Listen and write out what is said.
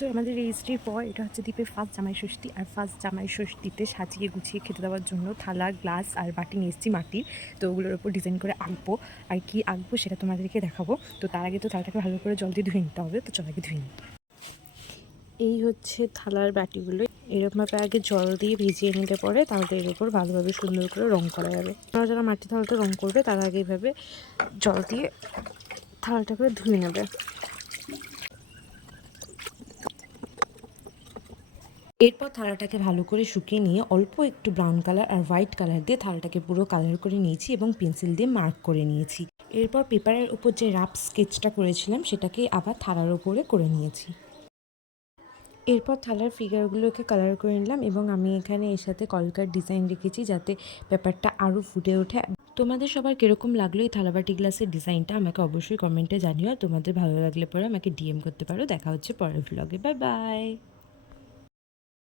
তো আমাদের রেজিস্ট্রির পর এটা হচ্ছে দীপের ফার্স্ট জামাই ষষ্ঠী। আর ফার্স্ট জামাই ষষ্ঠীতে সাজিয়ে গুছিয়ে খেতে দেওয়ার জন্য থালা, গ্লাস আর বাটি নিয়ে এসেছি মাটির। তো ওগুলোর ওপর ডিজাইন করে আঁকবো। আর কি আঁকবো সেটা তোমাদেরকে দেখাবো। তো তার আগে তো থালাটাকে ভালো করে জল দিয়ে ধুয়ে নিতে হবে। তো চল আগে ধুয়ে নিই। এই হচ্ছে থালার বাটিগুলো। এরকমভাবে আগে জল দিয়ে ভিজিয়ে নিলে পরে তাহলে এর ওপর ভালোভাবে সুন্দর করে রং করা যাবে। তোমরা যারা মাটির থালাতে রং করবে তারা আগে এইভাবে জল দিয়ে থালাটা করে ধুয়ে নেবে। এরপর থালাটাকে ভালো করে শুকিয়ে নিয়ে অল্প একটু ব্রাউন কালার আর হোয়াইট কালার দিয়ে থালাটাকে পুরো কালার করে নিয়েছি এবং পেন্সিল দিয়ে মার্ক করে নিয়েছি। এরপর পেপারের উপর যে রাফ স্কেচটা করেছিলাম সেটাকে আবার থালার উপরে করে নিয়েছি। এরপর থালার ফিগারগুলোকে কালার করে নিলাম এবং আমি এখানে এর সাথে কলকার ডিজাইন রেখেছি যাতে পেপারটা আরও ফুটে ওঠে। তোমাদের সবার কীরকম লাগলো এই থালাবাটি গ্লাসের ডিজাইনটা আমাকে অবশ্যই কমেন্টে জানিও। আর তোমাদের ভালো লাগলে পরে আমাকে ডিএম করতে পারো। দেখা হচ্ছে পরের ভ্লগে। Bye bye.